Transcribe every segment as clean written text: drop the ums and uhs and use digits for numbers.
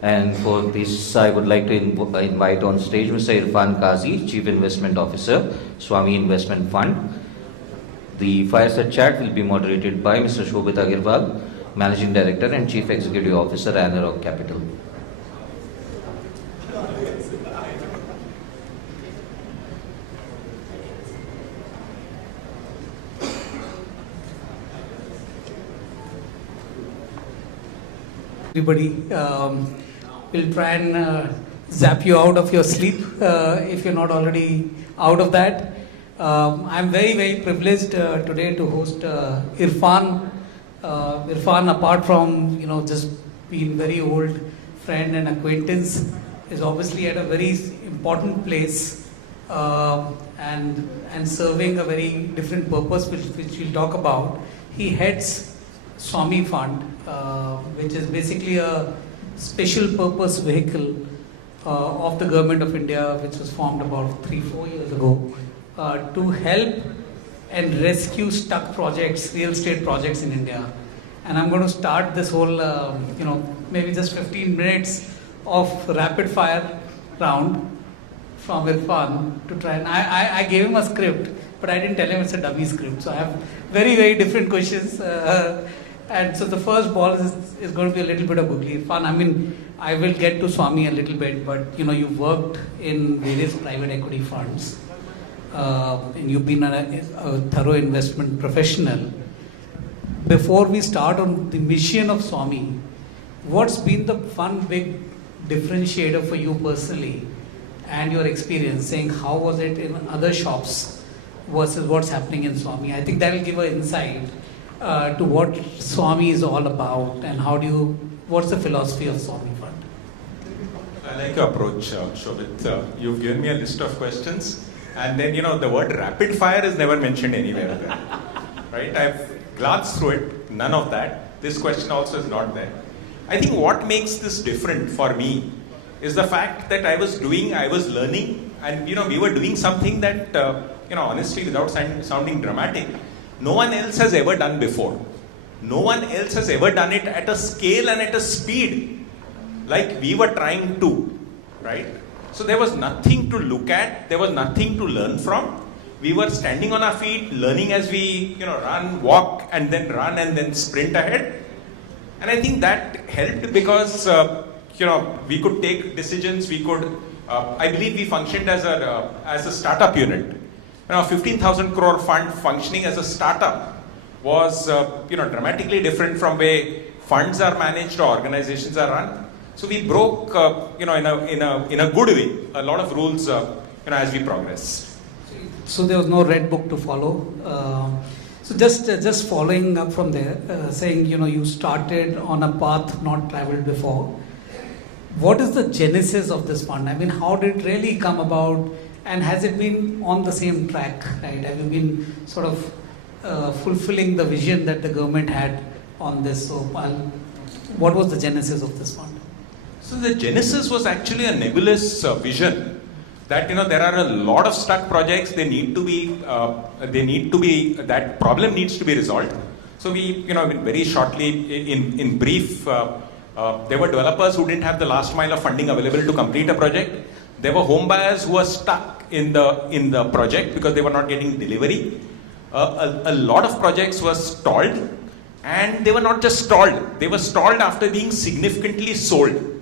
And for this, I would like to invite on stage Mr. Irfan Kazi, Chief Investment Officer, SWAMIH Investment Fund. The fireside chat will be moderated by Mr. Shobhit Agarwal, Managing Director and Chief Executive Officer, Anarock Capital. Everybody, we'll try and zap you out of your sleep if you're not already out of that. I'm very, very privileged today to host Irfan. Irfan, apart from just being very old friend and acquaintance, is obviously at a very important place and serving a very different purpose, which we'll talk about. He heads SWAMIH Fund, which is basically a special purpose vehicle of the Government of India, which was formed about 3-4 years ago, to help and rescue stuck projects, real estate projects in India. And I'm going to start this whole, maybe just 15 minutes of rapid fire round from Irfan to try and, I gave him a script, but I didn't tell him it's a dummy script. So I have very, very different questions. And so the first ball is going to be a little bit of googly. Irfan, I mean, I will get to SWAMIH a little bit, but you've worked in various private equity funds. And you've been a thorough investment professional. Before we start on the mission of SWAMIH, what's been the one big differentiator for you personally and your experience, saying how was it in other shops versus what's happening in SWAMIH? I think that will give an insight to what SWAMIH is all about and what's the philosophy of SWAMIH Fund? I like your approach, Shobhit. You've given me a list of questions, and then the word rapid fire is never mentioned anywhere there. Right? I've glanced through it, none of that. This question also is not there. I think what makes this different for me is the fact that I was learning, and we were doing something that honestly, without sounding dramatic, no one else has ever done before. No one else has ever done it at a scale and at a speed like we were trying to, right? So there was nothing to look at, there was nothing to learn from. We were standing on our feet, learning as we run, walk, and then run and then sprint ahead. And I think that helped because we could take decisions. We could, I believe, we functioned as a startup unit. A 15,000 crore fund functioning as a startup was dramatically different from way funds are managed or organizations are run. So we broke in a good way a lot of rules as we progress. So there was no red book to follow. So just following up from there, saying you started on a path not traveled before. What is the genesis of this fund? I mean, how did it really come about? And has it been on the same track, right? Have you been sort of fulfilling the vision that the government had on this? So what was the genesis of this fund? So the genesis was actually a nebulous vision that there are a lot of stuck projects. That problem needs to be resolved. So we, very shortly, in brief, there were developers who didn't have the last mile of funding available to complete a project. There were home buyers who were stuck in the project because they were not getting delivery. A lot of projects were stalled, and they were not just stalled. They were stalled after being significantly sold.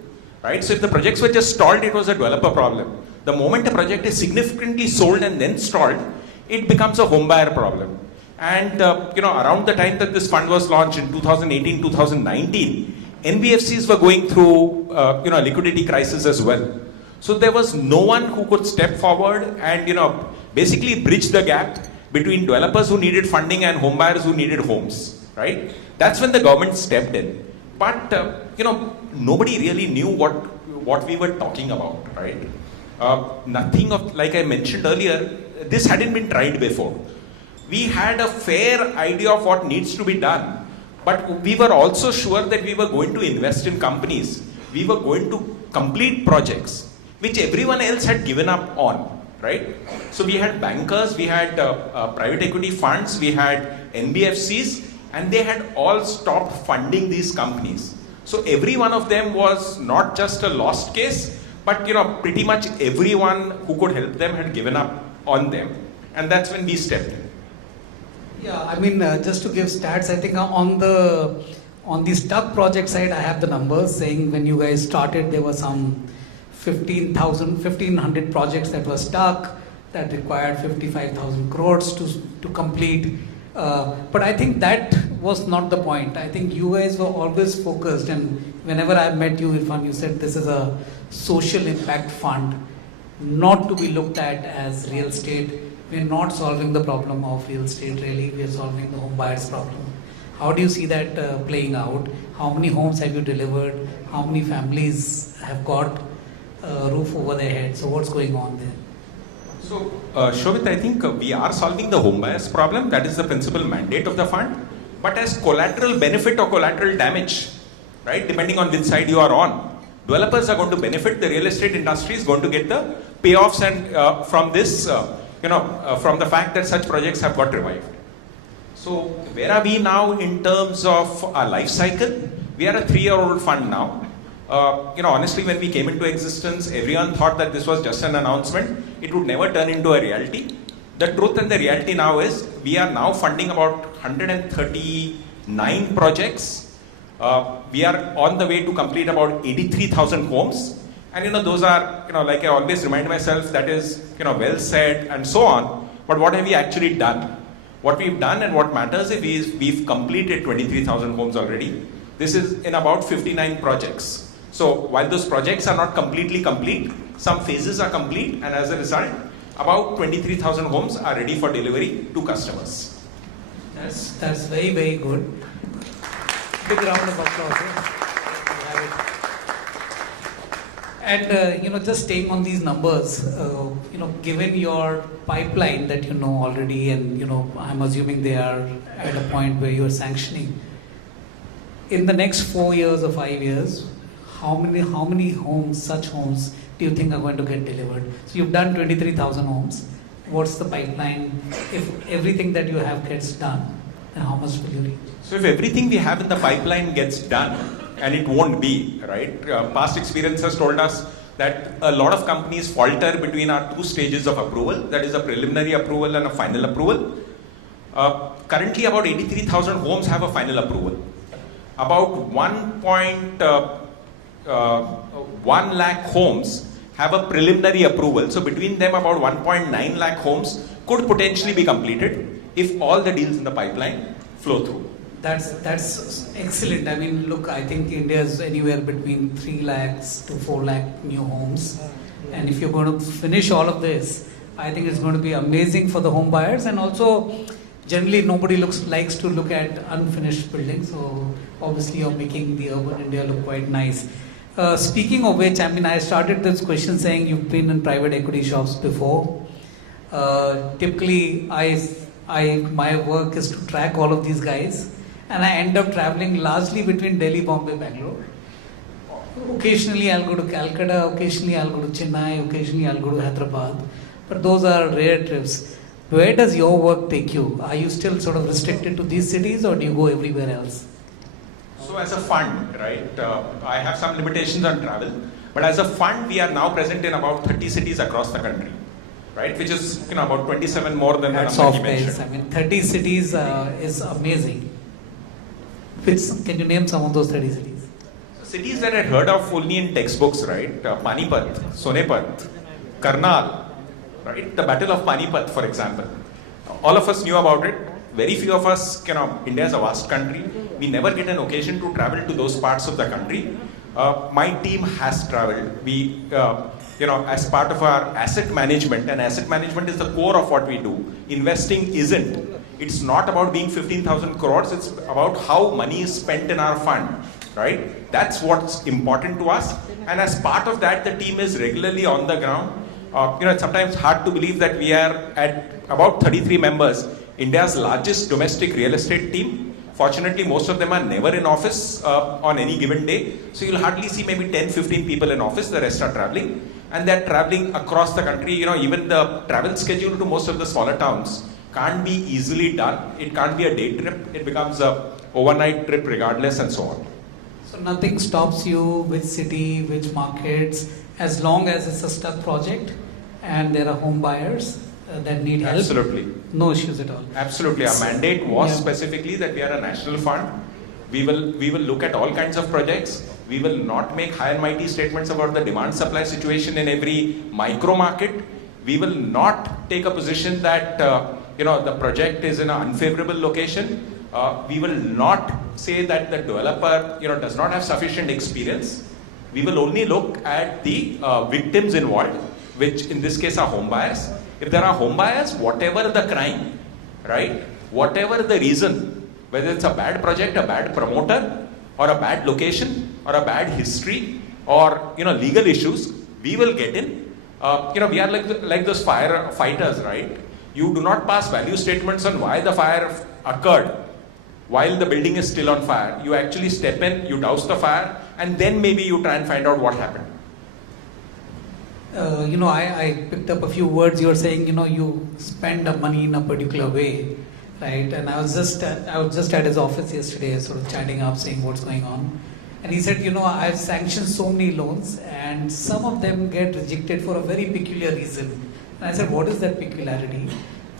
Right? So if the projects were just stalled, it was a developer problem. The moment a project is significantly sold and then stalled, it becomes a home buyer problem. And around the time that this fund was launched in 2018, 2019, NBFCs were going through a liquidity crisis as well. So there was no one who could step forward and basically bridge the gap between developers who needed funding and home buyers who needed homes, right? That's when the government stepped in. But nobody really knew what we were talking about, right? Nothing of, like I mentioned earlier, this hadn't been tried before. We had a fair idea of what needs to be done, but we were also sure that we were going to invest in companies. We were going to complete projects which everyone else had given up on, right? So we had bankers, we had private equity funds, we had NBFCs, and they had all stopped funding these companies. So every one of them was not just a lost case, but pretty much everyone who could help them had given up on them. And that's when we stepped in. Yeah, I mean, just to give stats, I think on the stuck project side, I have the numbers saying when you guys started, there were some 1,500 projects that were stuck, that required 55,000 crores to complete. But I think that was not the point. I think you guys were always focused, and whenever I met you, Irfan, you said this is a social impact fund, not to be looked at as real estate. We're not solving the problem of real estate really, we're solving the home buyers problem. How do you see that playing out? How many homes have you delivered? How many families have got a roof over their head? So what's going on there? So, Shobit, I think we are solving the home buyers problem. That is the principal mandate of the fund. But as collateral benefit or collateral damage, right, depending on which side you are on, developers are going to benefit, the real estate industry is going to get the payoffs and from this, from the fact that such projects have got revived. So where are we now in terms of our life cycle? We are a 3-year-old fund now. Honestly, when we came into existence, everyone thought that this was just an announcement. It would never turn into a reality. The truth and the reality now is we are now funding about 139 projects. We are on the way to complete about 83,000 homes. And those are, like I always remind myself, that is, well said and so on. But what have we actually done? What we've done and what matters is we've completed 23,000 homes already. This is in about 59 projects. So while those projects are not completely complete, some phases are complete, and as a result, about 23,000 homes are ready for delivery to customers. That's very, very good. Big round of applause. And just staying on these numbers, given your pipeline that you know already, and I'm assuming they are at a point where you're sanctioning. In the next 4 years or 5 years, how many homes, such homes, do you think are going to get delivered? So you've done 23,000 homes. What's the pipeline? If everything that you have gets done, then how much will you reach? So if everything we have in the pipeline gets done, and it won't be, right? Past experience has told us that a lot of companies falter between our 2 stages of approval, that is a preliminary approval and a final approval. Currently about 83,000 homes have a final approval. About 1 lakh homes have a preliminary approval. So between them about 1.9 lakh homes could potentially be completed if all the deals in the pipeline flow through. That's excellent. I mean, look, I think India is anywhere between 3 lakhs to 4 lakh new homes. And if you're going to finish all of this, I think it's going to be amazing for the home buyers. And also, generally, nobody likes to look at unfinished buildings. So obviously, you're making the urban India look quite nice. Speaking of which, I mean, I started this question saying you've been in private equity shops before. Typically, my work is to track all of these guys. And I end up traveling largely between Delhi, Bombay, Bangalore. Occasionally I'll go to Calcutta, occasionally I'll go to Chennai, occasionally I'll go to Hyderabad. But those are rare trips. Where does your work take you? Are you still sort of restricted to these cities, or do you go everywhere else? So as a fund, right, I have some limitations on travel. But as a fund, we are now present in about 30 cities across the country. Right, which is about 27 more than the number you mentioned. I mean, 30 cities is amazing. Can you name some of those 30 cities? So cities that I heard of only in textbooks, right? Panipat, Sonepat, Karnal, right? The Battle of Panipat, for example. All of us knew about it. Very few of us, India is a vast country. We never get an occasion to travel to those parts of the country. My team has traveled. We, as part of our asset management, and asset management is the core of what we do. Investing isn't. It's not about being 15,000 crores. It's about how money is spent in our fund, right? That's what's important to us. And as part of that, the team is regularly on the ground. It's sometimes hard to believe that we are at about 33 members, India's largest domestic real estate team. Fortunately, most of them are never in office on any given day. So you'll hardly see maybe 10, 15 people in office. The rest are traveling. And they're traveling across the country. Even the travel schedule to most of the smaller towns can't be easily done. It can't be a day trip. It becomes a overnight trip regardless, and so on. So nothing stops you, which city, which markets, as long as it's a stuck project and there are home buyers that need help. Absolutely. No issues at all. Absolutely. Our mandate was Yeah. specifically that we are a national fund. We will look at all kinds of projects. We will not make high and mighty statements about the demand supply situation in every micro market. We will not take a position that the project is in an unfavorable location. We will not say that the developer does not have sufficient experience. We will only look at the victims involved, which in this case are home buyers. If there are home buyers, whatever the crime, right, whatever the reason, whether it's a bad project, a bad promoter, or a bad location, or a bad history, or legal issues, we will get in. We are like those firefighters, right? You do not pass value statements on why the fire occurred while the building is still on fire. You actually step in, you douse the fire, and then maybe you try and find out what happened. I picked up a few words. You were saying, you spend the money in a particular way, right? And I was just at his office yesterday, sort of chatting up, saying what's going on. And he said, I've sanctioned so many loans, and some of them get rejected for a very peculiar reason. And I said, what is that peculiarity?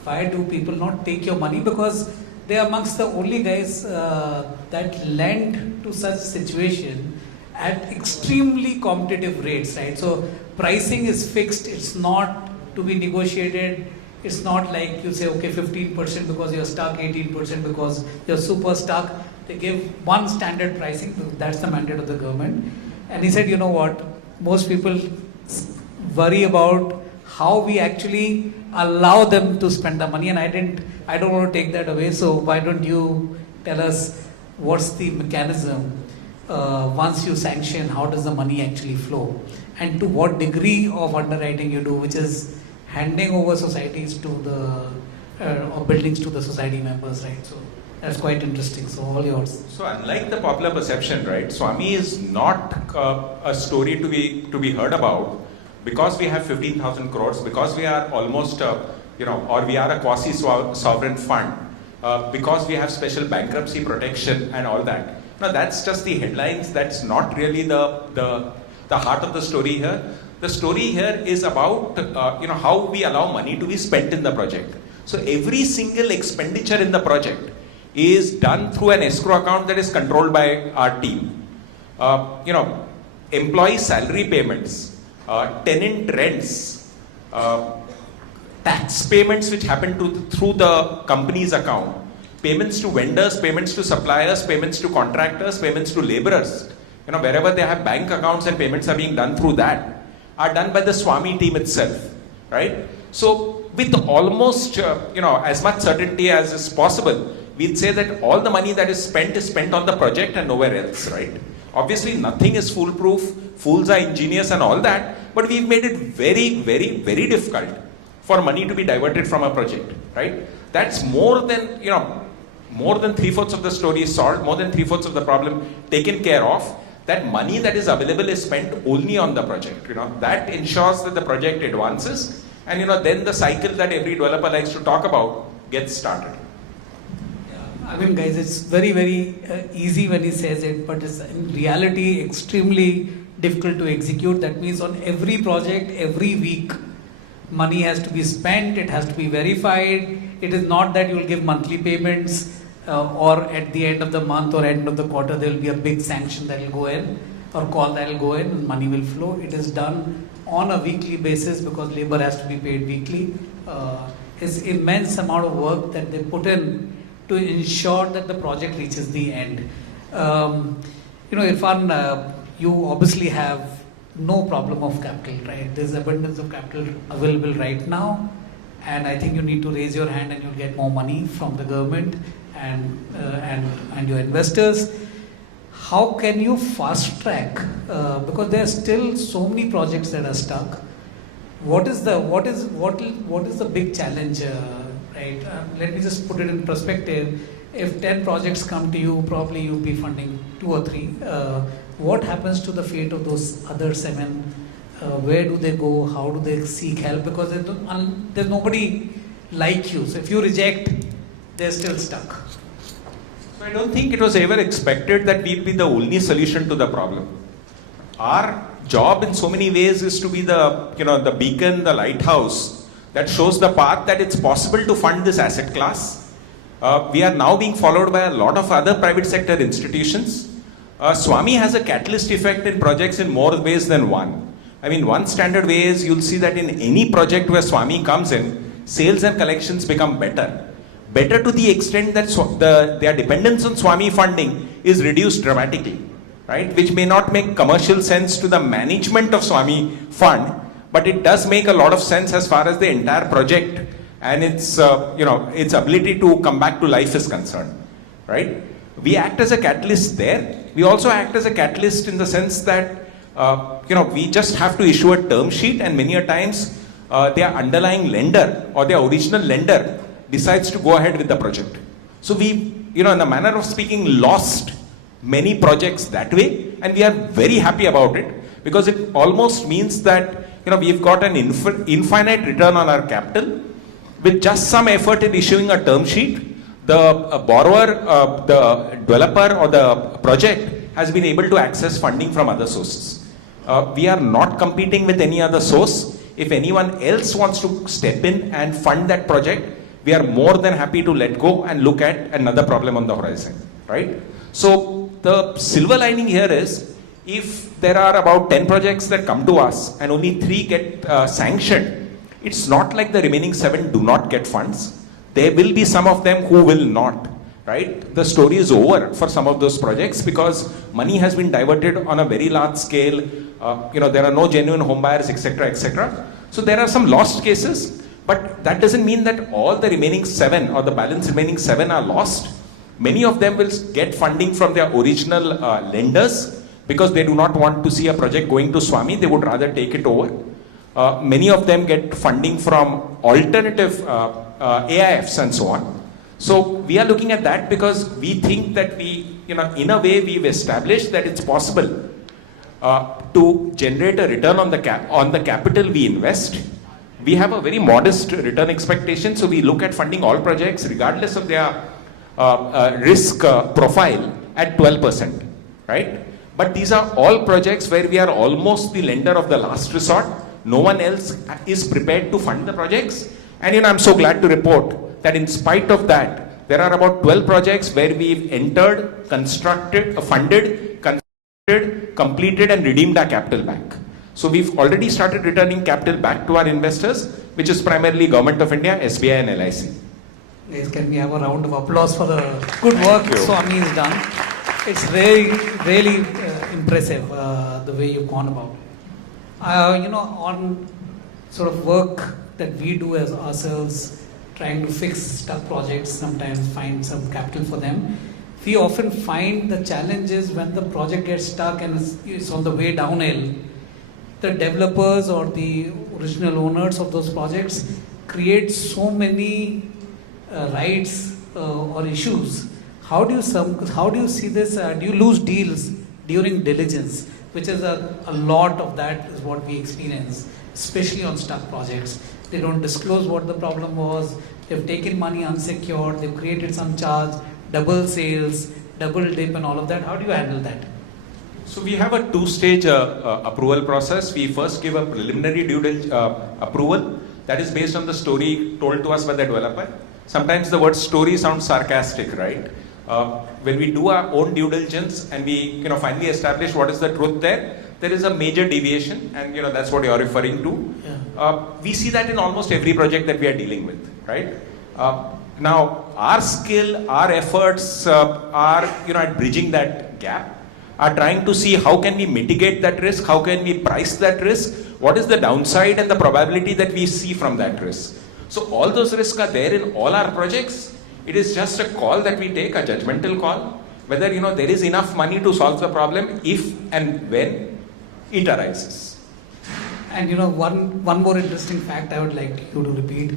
Why do people not take your money? Because they are amongst the only guys that lend to such situation at extremely competitive rates, right? So pricing is fixed, it's not to be negotiated. It's not like you say, okay, 15% because you're stuck, 18% because you're super stuck. They give one standard pricing, that's the mandate of the government. And he said, you know what, most people worry about how we actually allow them to spend the money, and I don't want to take that away, so why don't you tell us what's the mechanism once you sanction, how does the money actually flow, and to what degree of underwriting you do, which is handing over societies to or buildings to the society members, right? So that's quite interesting. So all yours. So unlike the popular perception, right, SWAMIH is not a story to be heard about because we have 15,000 crores, because we are almost, or we are a quasi-sovereign fund, because we have special bankruptcy protection and all that. Now that's just the headlines. That's not really the heart of the story here. The story here is about how we allow money to be spent in the project. So every single expenditure in the project is done through an escrow account that is controlled by our team. Employee salary payments, tenant rents, tax payments which happen through the company's account, payments to vendors, payments to suppliers, payments to contractors, payments to laborers, wherever they have bank accounts and payments are being done through that, are done by the SWAMIH team itself, right? So with almost, as much certainty as is possible, we'd say that all the money that is spent on the project and nowhere else, right? Obviously, nothing is foolproof, fools are ingenious and all that, but we've made it very, very, very difficult for money to be diverted from a project, right? That's more than 3/4 of the story is solved, more than 3/4 of the problem taken care of. That money that is available is spent only on the project, that ensures that the project advances, and then the cycle that every developer likes to talk about gets started. I mean, guys, it's very, very easy when he says it, but it's in reality extremely difficult to execute. That means on every project, every week, money has to be spent, it has to be verified. It is not that you will give monthly payments or at the end of the month or end of the quarter, there will be a big sanction that will go in or call that will go in and money will flow. It is done on a weekly basis because labor has to be paid weekly. It's immense amount of work that they put in to ensure that the project reaches the end. Irfan, you obviously have no problem of capital, right? There's abundance of capital available right now, and I think you need to raise your hand and you'll get more money from the government and your investors. How can you fast track? Because there are still so many projects that are stuck. What is the big challenge? Right? Let me just put it in perspective. If 10 projects come to you, probably you'll be funding 2 or 3. What happens to the fate of those other 7? Where do they go? How do they seek help? Because there's nobody like you. So if you reject, they're still stuck. So I don't think it was ever expected that we'll be the only solution to the problem. Our job in so many ways is to be the beacon, the lighthouse that shows the path that it's possible to fund this asset class. We are now being followed by a lot of other private sector institutions. SWAMIH has a catalyst effect in projects in more ways than one. I mean, one standard way is you'll see that in any project where SWAMIH comes in, sales and collections become better. Better to the extent that their dependence on SWAMIH funding is reduced dramatically, right? Which may not make commercial sense to the management of SWAMIH fund, but it does make a lot of sense as far as the entire project and its ability to come back to life is concerned, right? We act as a catalyst there. We also act as a catalyst in the sense that we just have to issue a term sheet, and many a times their underlying lender or their original lender decides to go ahead with the project. So we, in the manner of speaking, lost many projects that way, and we are very happy about it because it almost means that we've got an infinite return on our capital with just some effort in issuing a term sheet. The borrower, the developer or the project has been able to access funding from other sources. We are not competing with any other source. If anyone else wants to step in and fund that project, we are more than happy to let go and look at another problem on the horizon, right? So the silver lining here is, if there are about 10 projects that come to us and only 3 get sanctioned, it's not like the remaining 7 do not get funds. There will be some of them who will not, right? The story is over for some of those projects because money has been diverted on a very large scale. There are no genuine home buyers, etc., etc. So there are some lost cases, but that doesn't mean that all the remaining 7 or the balance remaining 7 are lost. Many of them will get funding from their original lenders because they do not want to see a project going to SWAMIH. They would rather take it over. Many of them get funding from alternative AIFs and so on. So we are looking at that because we think that in a way we've established that it's possible to generate a return on the capital we invest. We have a very modest return expectation, so we look at funding all projects regardless of their risk profile at 12%, right? But these are all projects where we are almost the lender of the last resort. No one else is prepared to fund the projects. And I'm so glad to report that in spite of that, there are about 12 projects where we've entered, funded, completed and redeemed our capital back. So we've already started returning capital back to our investors, which is primarily Government of India, SBI and LIC. Guys, can we have a round of applause for the good work SWAMIH has done? It's really impressive the way you've gone about. On sort of work that we do as ourselves, trying to fix stuck projects, sometimes find some capital for them. We often find the challenges when the project gets stuck and it's on the way downhill. The developers or the original owners of those projects create so many rights or issues. How do you see this? Do you lose deals during diligence? Which is a lot of that is what we experience, especially on stuck projects. They don't disclose what the problem was. They've taken money unsecured. They've created some charge, double sales, double dip, and all of that. How do you handle that? So we have a 2-stage approval process. We first give a preliminary due diligence approval that is based on the story told to us by the developer. Sometimes the word story sounds sarcastic, right? When we do our own due diligence and we finally establish what is the truth there is a major deviation, and that's what you're referring to. Yeah. We see that in almost every project that we are dealing with, right? Now, our skill, our efforts are at bridging that gap, are trying to see how can we mitigate that risk, how can we price that risk, what is the downside and the probability that we see from that risk. So all those risks are there in all our projects. It is just a call that we take, a judgmental call, whether there is enough money to solve the problem if and when it arises. And one more interesting fact I would like you to repeat.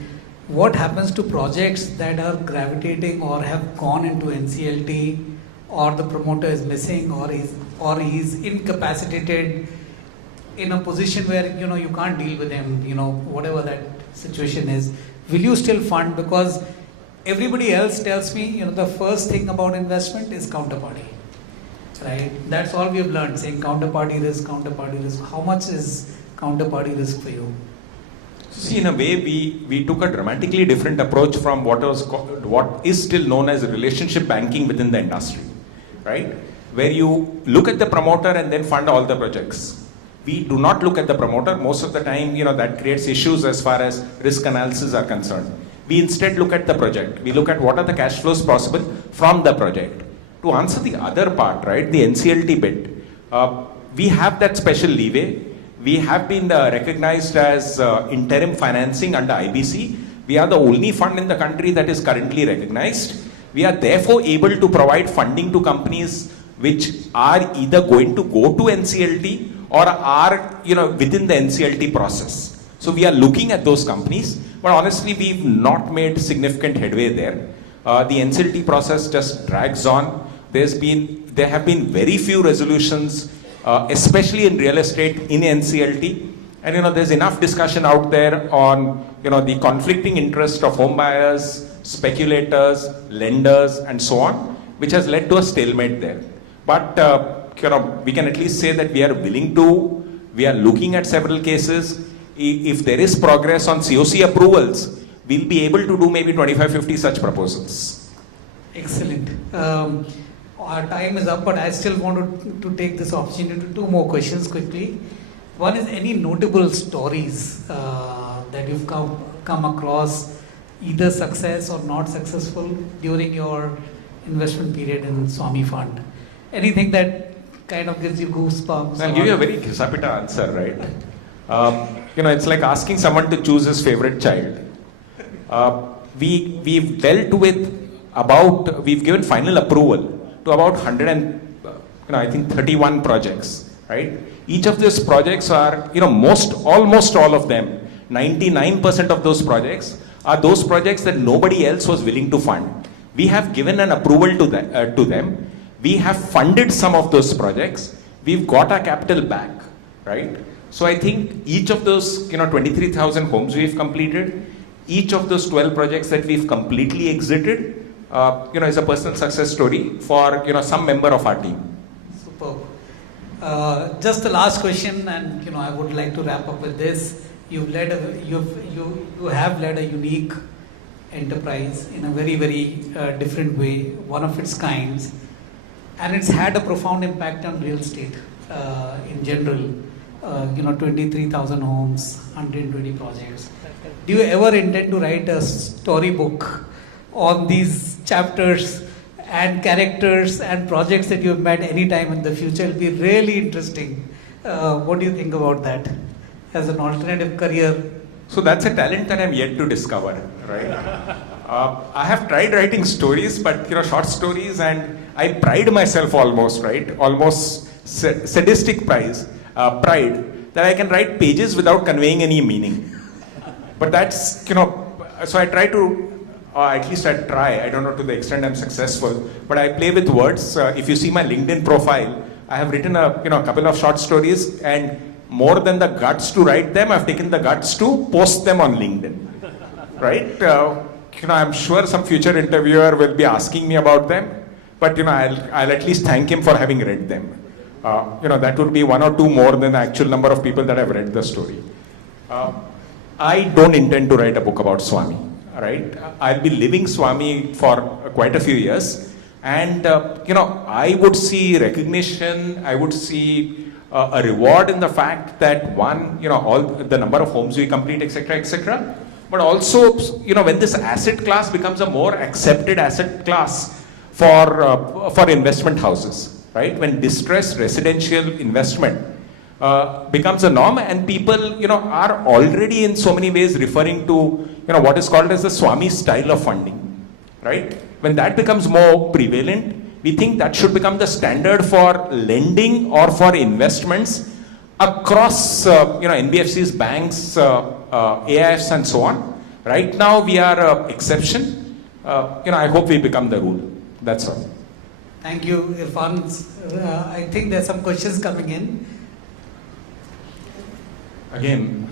What happens to projects that are gravitating or have gone into NCLT, or the promoter is missing, or he's incapacitated in a position where you can't deal with him, whatever that situation is? Will you still fund? Because everybody else tells me, the first thing about investment is counterparty, right? That's all we've learned, saying counterparty risk, counterparty risk. How much is counterparty risk for you? See, in a way, we took a dramatically different approach from what is still known as relationship banking within the industry, right? Where you look at the promoter and then fund all the projects. We do not look at the promoter. Most of the time, that creates issues as far as risk analysis are concerned. We instead look at the project. We look at what are the cash flows possible from the project. To answer the other part, right, the NCLT bit, we have that special leeway. We have been recognized as interim financing under IBC. We are the only fund in the country that is currently recognized. We are therefore able to provide funding to companies which are either going to go to NCLT or are within the NCLT process. So we are looking at those companies, but honestly we've not made significant headway there. The NCLT process just drags on. There have been very few resolutions, especially in real estate in NCLT, and there's enough discussion out there on the conflicting interest of home buyers, speculators, lenders, and so on, which has led to a stalemate there. But we can at least say that we are looking at several cases. If there is progress on COC approvals, we'll be able to do maybe 25-50 such proposals. Excellent. Our time is up, but I still wanted to take this opportunity to two more questions quickly. One is, any notable stories that you've come across, either success or not successful, during your investment period in SWAMIH Fund? Anything that kind of gives you goosebumps? I'll give you a very Kisapita answer, right? It's like asking someone to choose his favorite child. We've dealt with we've given final approval to about 31 projects, right? Each of these projects are, almost all of them, 99% of those projects are those projects that nobody else was willing to fund. We have given an approval to them. We have funded some of those projects. We've got our capital back, right? So I think each of those, 23,000 homes we've completed, each of those 12 projects that we've completely exited, is a personal success story for, some member of our team. Superb. Just the last question, and I would like to wrap up with this. You have led a unique enterprise in a very, very different way, one of its kinds, and it's had a profound impact on real estate in general. 23,000 homes, 120 projects. Do you ever intend to write a storybook on these chapters and characters and projects that you've met anytime in the future? It'll be really interesting. What do you think about that as an alternative career? So that's a talent that I'm yet to discover, right? I have tried writing stories, but short stories, and I pride myself almost sadistic pride that I can write pages without conveying any meaning. But that's, so I try to, or at least I try, I don't know to the extent I'm successful, but I play with words. If you see my LinkedIn profile, I have written a couple of short stories, and more than the guts to write them, I've taken the guts to post them on LinkedIn, right? I'm sure some future interviewer will be asking me about them, but I'll at least thank him for having read them. That would be one or two more than the actual number of people that have read the story. I don't intend to write a book about SWAMIH, right? I'll be living SWAMIH for quite a few years, and I would see recognition, I would see a reward in the fact that one, all the number of homes we complete, etc., but also, when this asset class becomes a more accepted asset class for investment houses, right? When distressed residential investment becomes a norm, and people, are already in so many ways referring to, what is called as the SWAMIH style of funding, right? When that becomes more prevalent, we think that should become the standard for lending or for investments across, NBFCs, banks, AIFs, and so on. Right now, we are an exception. I hope we become the rule. That's all. Thank you, Irfan. I think there's some questions coming in. Again,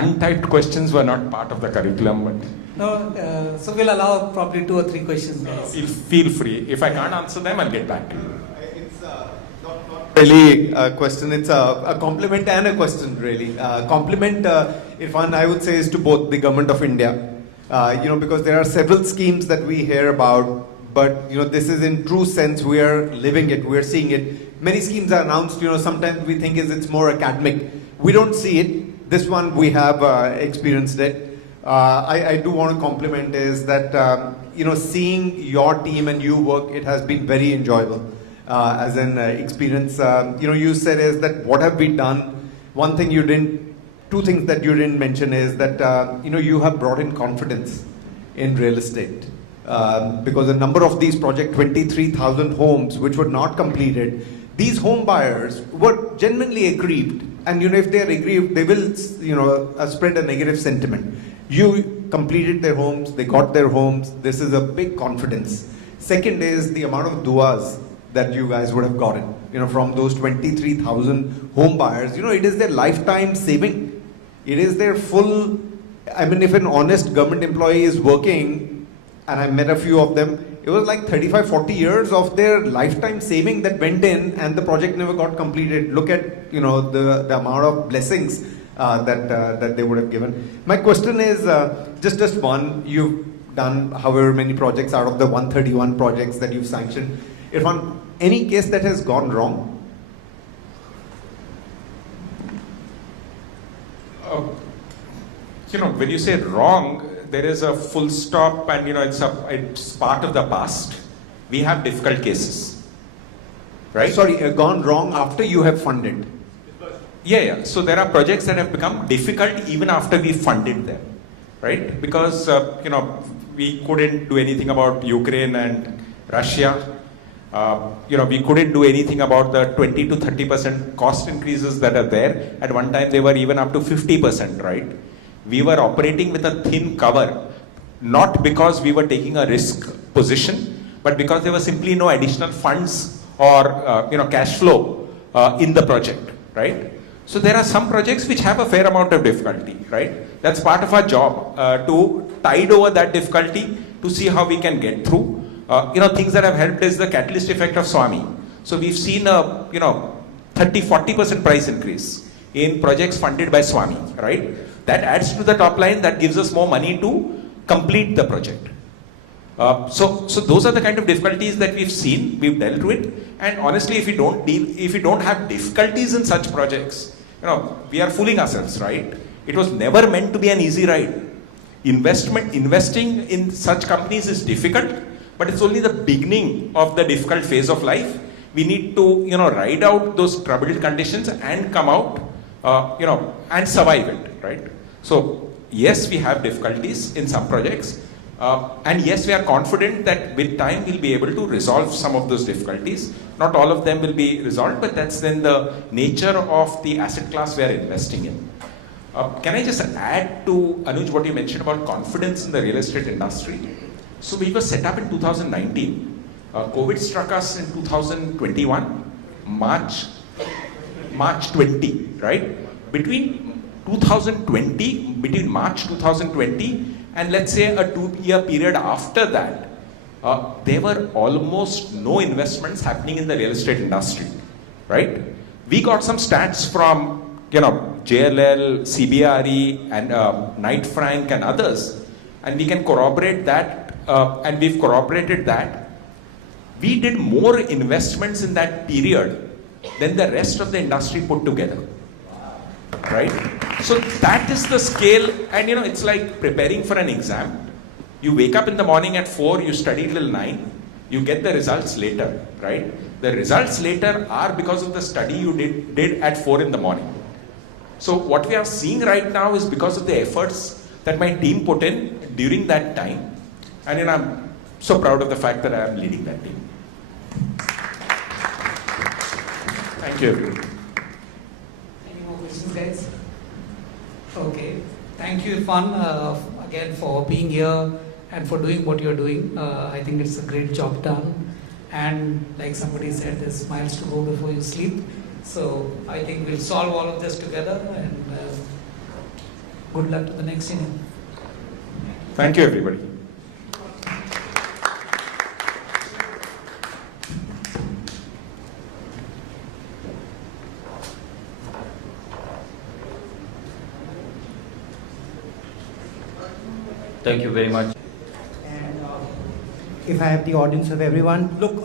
untyped questions were not part of the curriculum, but No, so we'll allow probably 2 or 3 questions, guys. feel free. If I can't answer them, I'll get back to you. It's not really a question, it's a compliment and a question really. Compliment, Irfan, I would say is to both the government of India. Because there are several schemes that we hear about, but this is in true sense, we are living it, we are seeing it. Many schemes are announced, sometimes we think it's more academic. We don't see it. This one we have experienced it. I do want to compliment is that, seeing your team and you work, it has been very enjoyable as an experience. You said is that what have we done? Two things that you didn't mention is that, you have brought in confidence in real estate. Because a number of these projects, 23,000 homes which were not completed, these home buyers were genuinely aggrieved. And if they are aggrieved, they will spread a negative sentiment. You completed their homes, they got their homes. This is a big confidence. Second is the amount of duas that you guys would have gotten, from those 23,000 home buyers. It is their lifetime saving. It is their full, if an honest government employee is working, and I met a few of them, it was like 35, 40 years of their lifetime saving that went in and the project never got completed. Look at, the amount of blessings that they would have given. My question is, just one, you've done however many projects out of the 131 projects that you've sanctioned. Irfan, any case that has gone wrong? When you say wrong, there is a full stop and it's part of the past. We have difficult cases, right? Sorry, gone wrong after you have funded. Yeah. So there are projects that have become difficult even after we funded them, right? Because, we couldn't do anything about Ukraine and Russia. We couldn't do anything about the 20 to 30% cost increases that are there. At one time, they were even up to 50%, right? We were operating with a thin cover, not because we were taking a risk position, but because there were simply no additional funds or cash flow in the project, right? So there are some projects which have a fair amount of difficulty, right? That's part of our job to tide over that difficulty to see how we can get through. Things that have helped is the catalyst effect of SWAMIH. So we've seen a 30-40% price increase in projects funded by SWAMIH, right? That adds to the top line, that gives us more money to complete the project. So those are the kind of difficulties that we've seen, we've dealt with. And honestly, if we don't have difficulties in such projects, we are fooling ourselves, right? It was never meant to be an easy ride. Investing in such companies is difficult, but it's only the beginning of the difficult phase of life. We need to, ride out those troubled conditions and come out, and survive it, right? So yes, we have difficulties in some projects, and yes, we are confident that with time we'll be able to resolve some of those difficulties. Not all of them will be resolved, but that's then the nature of the asset class we are investing in. Can I just add to Anuj what you mentioned about confidence in the real estate industry? So we were set up in 2019. COVID struck us in 2021, March 20, right? Between March 2020 and let's say a 2-year period after that, there were almost no investments happening in the real estate industry, right? We got some stats from, JLL, CBRE and Knight Frank and others, and we can corroborate that, and we've corroborated that. We did more investments in that period than the rest of the industry put together. Right? So that is the scale, and it's like preparing for an exam. You wake up in the morning at 4, you study till 9, you get the results later, right? The results later are because of the study you did at 4 in the morning. So what we are seeing right now is because of the efforts that my team put in during that time, and I'm so proud of the fact that I am leading that team. Thank you, everyone. Guys? Okay. Thank you, Irfan, again for being here and for doing what you're doing. I think it's a great job done. And like somebody said, there's miles to go before you sleep. So I think we'll solve all of this together. And Good luck to the next inning. Thank you, everybody. Thank you very much. And if I have the audience of everyone, look,